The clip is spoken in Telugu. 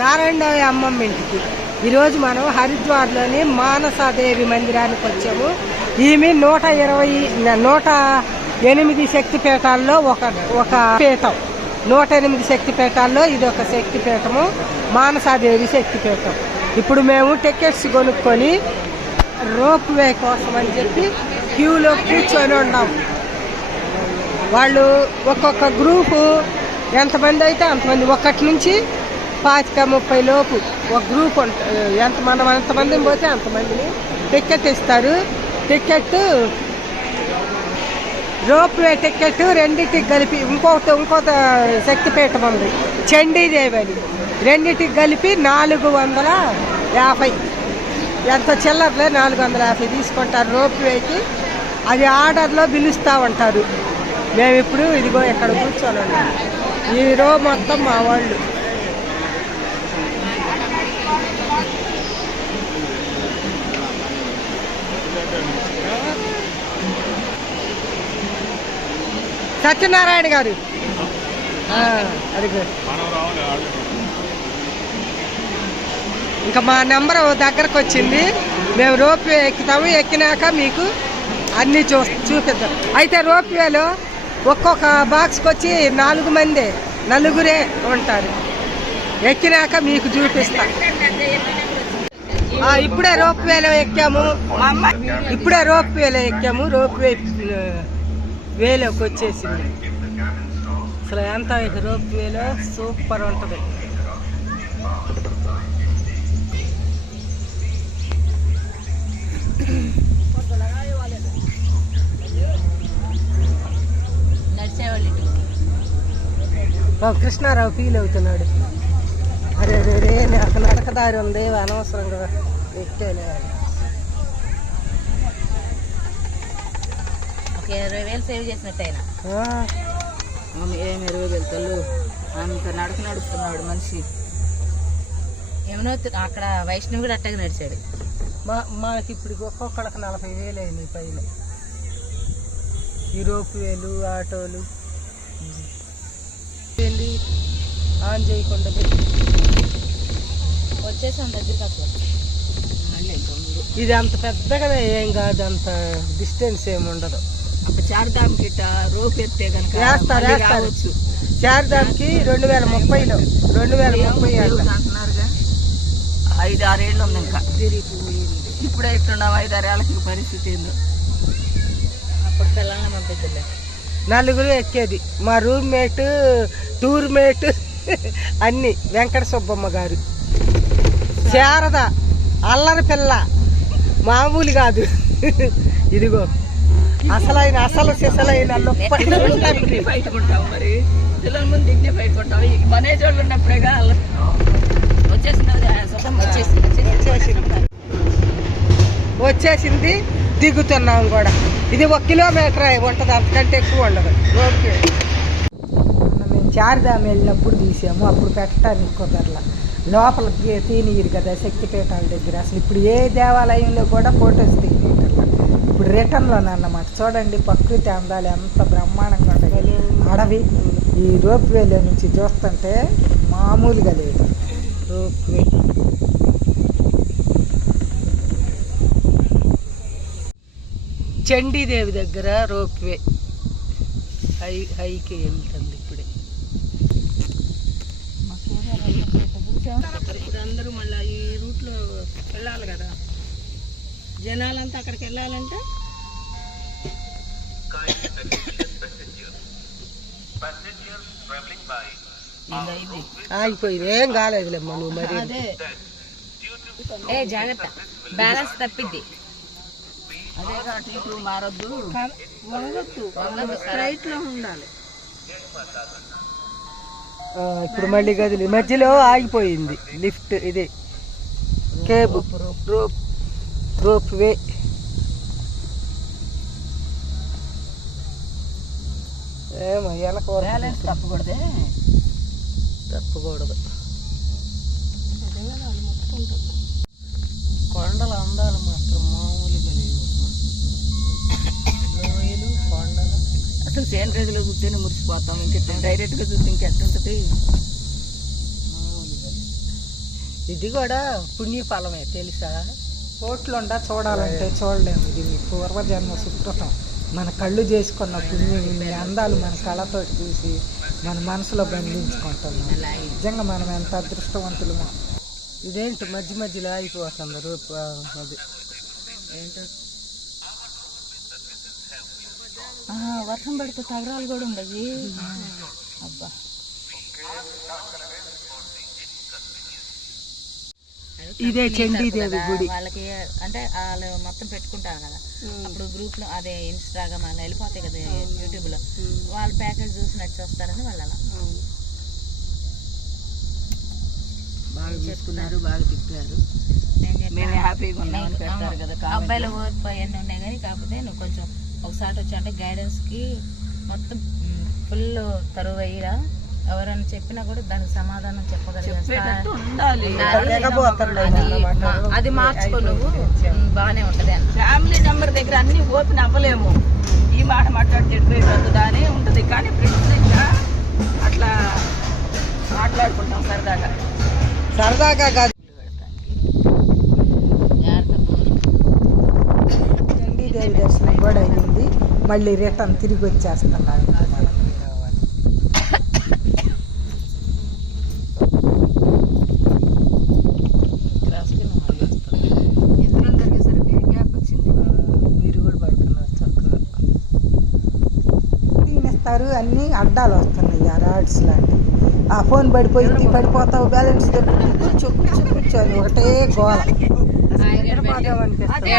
రారండో అమ్మమ్మ ఇంటికి. ఈరోజు మనం హరిద్వార్లోని మానసాదేవి మందిరానికి వచ్చాము. ఈమె నూట ఇరవై నూట ఎనిమిది శక్తి పీఠాల్లో ఒక ఒక పీఠం. నూట ఎనిమిది శక్తి పీఠాల్లో ఇది ఒక శక్తి పీఠము మానసాదేవి శక్తి పీఠం ఇప్పుడు మేము టికెట్స్ కొనుక్కొని రోప్ వే కోసం అని చెప్పి క్యూలో కూర్చొని ఉన్నాం. వాళ్ళు ఒక్కొక్క గ్రూపు ఎంతమంది అయితే అంతమంది. ఒకటి నుంచి పాతిక ముప్పై లోపు ఒక గ్రూప్ ఉంటుంది ఎంత మనం ఎంతమందిని పోతే అంతమందిని టికెట్ ఇస్తారు. టికెట్ రోప్ వే టికెట్ రెండింటికి కలిపి ఇంకొకటి ఇంకొక శక్తిపీఠం ఉంది. చండీదేవి అని రెండింటికి కలిపి నాలుగు వందల యాభై. ఎంత చిల్లర్లే నాలుగు వందల యాభై తీసుకుంటారు రోప్ వేకి అది ఆర్డర్లో పిలుస్తూ ఉంటారు మేము ఇప్పుడు ఇదిగో ఇక్కడ కూర్చోనండి ఈ రో మొత్తం మా వాళ్ళు. సత్యనారాయణ గారు. ఇంకా మా నెంబర్ దగ్గరకు వచ్చింది. మేము రోప్వే ఎక్కుతాము ఎక్కినాక మీకు అన్నీ చూ చూపిద్దాం. అయితే రోప్వేలో ఒక్కొక్క బాక్స్కి వచ్చి నాలుగు మంది నలుగురే ఉంటారు. ఎక్కినాక మీకు చూపిస్తాను ఇప్పుడే రోప్ వేలో ఎక్కాము. ఇప్పుడే రోప్వేలో ఎక్కాము. రోప్వే వే వేలోకి వచ్చేసింది. అసలు ఎంత రోప్ వేలో సూపర్ ఉంటుంది. కృష్ణారావు ఫీల్ అవుతున్నాడు. అరే అరే. రే నాకు నడకదారి ఉంది అనవసరంగా ఎక్కాను ఒక ఇరవై వేలు సేవ్ చేసినట్టు ఆయన ఆ, ఏం ఇరవై వేలు తల్లు అంత నడక నడుపుతున్నాడు మనిషి. ఏమనో అక్కడ వైష్ణవి కూడా అట్టగా నడిచాడు. మా మాకు ఇప్పుడు ఒక్కొక్కడికి నలభై వేలు అయినాయి పైన. ఈ రోపు వేలు ఆటోలు. వెళ్ళి ఆన్ చేయకుండా వచ్చేసాం దగ్గరికి ఇది అంత పెద్దగా ఏం కాదు అంత డిస్టెన్స్ ఏమి ఉండదు. చార్ధామ్ గిట్ట రోప్ ఎత్తే కనుక వేస్తారు వేస్తారు. రెండు వేల ముప్పైలో రెండు వేల ముప్పై అంటున్నారుగా? ఐదు ఆరేళ్ళు ఉంది ఇంకా. ఇప్పుడే ఇట్టున్నాం ఐదు ఆరేళ్ళకి ఈ పరిస్థితి ఏందో. అప్పుడు పిల్లల్ని నలుగురు ఎక్కేది. మా రూమ్మేట్ టూర్ మేట్ అన్ని. వెంకట సుబ్బమ్మ గారు. శారద అల్లరి పిల్ల. మామూలు కాదు. ఇదిగో. అసలైన అసలు సిసలైన మరి? పిల్లల ముందు ఉన్నప్పుడేగా అల్ల- వచ్చేసింది. వచ్చేసింది. దిగుతున్నాం కూడా. ఇది ఒక కిలోమీటర్ ఉంటుంది అంతకంటే ఎక్కువ ఉండదు. ఓకే. మేము చార్ధామ్ వెళ్ళినప్పుడు తీసాము. అప్పుడు పెట్టడానికి కుదరలా. లోపలికి తీనియరు కదా శక్తిపీఠాల దగ్గర. అసలు ఇప్పుడు ఏ దేవాలయంలో కూడా ఫొటోస్ తీయటల్లా ఇప్పుడు రిటర్న్లోనే అన్నమాట. చూడండి ప్రకృతి అందాలు ఎంత బ్రహ్మాండంగా ఉంటాయి. అడవి ఈ రోప్ వేలో నుంచి చూస్తుంటే మామూలుగా లేదు. రోప్ వే చండీదేవి దగ్గర రోప్ వే హై హైకి వెళ్తుంది. ఇప్పుడే అందరూ మళ్ళీ ఈ రూట్లో వెళ్ళాలి కదా. జనాలంతా అక్కడికి వెళ్ళాలంటే. ఆగిపోయింది ఏం కాలేదులేమ్మా నువ్వు మరి. అదే. ఏ జాగ్రత్త. బ్యాలెన్స్ తప్పిద్ది. మారొద్దు. స్ట్రైట్లో ఉండాలి. ఇప్పుడు మళ్ళీ గదిలి మధ్యలో ఆగిపోయింది. లిఫ్ట్ ఇది. Cable rope. Rope way. ఏమో తప్పకూడదే. తప్పకూడదు. కొండల అందాలు సేన్ రేజులో చూస్తేనే మురిసిపోతాం. ఇంకెట్ట డైరెక్ట్గా చూస్తే ఇంకెట్టుంటది. ఇది కూడా పుణ్యఫలమే తెలుసా? కోట్లుండా చూడాలంటే చూడలేము. ఇది మీ పూర్వజన్మ సుకృతం. మన కళ్ళు చేసుకున్న పుణ్యం ఇన్ని అందాలు మన కళ్ళతో చూసి మన మనసులో బంధించుకుంటున్నాం. నిజంగా మనం ఎంత అదృష్టవంతులమో. ఇదేంటి మధ్య మధ్యలో అయిపోతుంది రూప అది? ఏంటో ఆ, వర్షం పడితే తగరాలు కూడా ఉండవు అబ్బా. ఇదే చండీదేవి గుడి. వాళ్ళకి అంటే వాళ్ళు మొత్తం పెట్టుకుంటారు కదా. అప్పుడు గ్రూప్లో అదే ఇన్స్టాగ్రామ్ అలా వెళ్ళిపోతాయి కదా యూట్యూబ్లో. వాళ్ళ ప్యాకేజ్ చూసి నచ్చి వస్తారని వాళ్ళు అలా బాగా చేసుకున్నారు బాగా తిప్పారు. మేము హ్యాపీగా కదా అబ్బాయిల ఓర్పు అవన్నీ ఉన్నాయి కానీ కాకపోతే నువ్వు కొంచెం ఒకసారి వచ్చి అంటే గైడెన్స్కి మొత్తం ఫుల్ తరువు అయ్యిరా ఎవరైనా చెప్పినా కూడా దానికి సమాధానం చెప్పగలిగే స్థాయి ఉండాలి. అది మార్చుకో నువ్వు. బాగానే ఉంటది ఫ్యామిలీ నెంబర్ దగ్గర అన్ని ఓపెన్ అవ్వలేము. ఈ మాట మాట్లాడితే వస్తుందా అని ఉంటుంది. కానీ ఫ్రెండ్స్ దగ్గర అట్లా మాట్లాడుకుంటాం సరదాగా. సరదాగా కాదు. జాగ్రత్త కూడా మళ్ళీ రిటర్న్ తిరిగి వచ్చేస్తున్నాం ఇంకా మనం. క్రాస్కి నాలుగు వస్తుంది. ఇద్దరం జరిగేసరికి గ్యాప్ వచ్చింది మీరు కూడా పడుతున్నారు చక్కగా తీనేస్తారు అన్ని అడ్డాలు వస్తున్నాయి ఆ రాడ్స్ లాంటివి ఆ ఫోన్ పడిపోయింది పడిపోతావు బ్యాలెన్స్ దొరుకుతుంది కూర్చో కూర్చో కూర్చో అని ఒకటే గోల. నిద్రపోతావు అనిపిస్తుంది.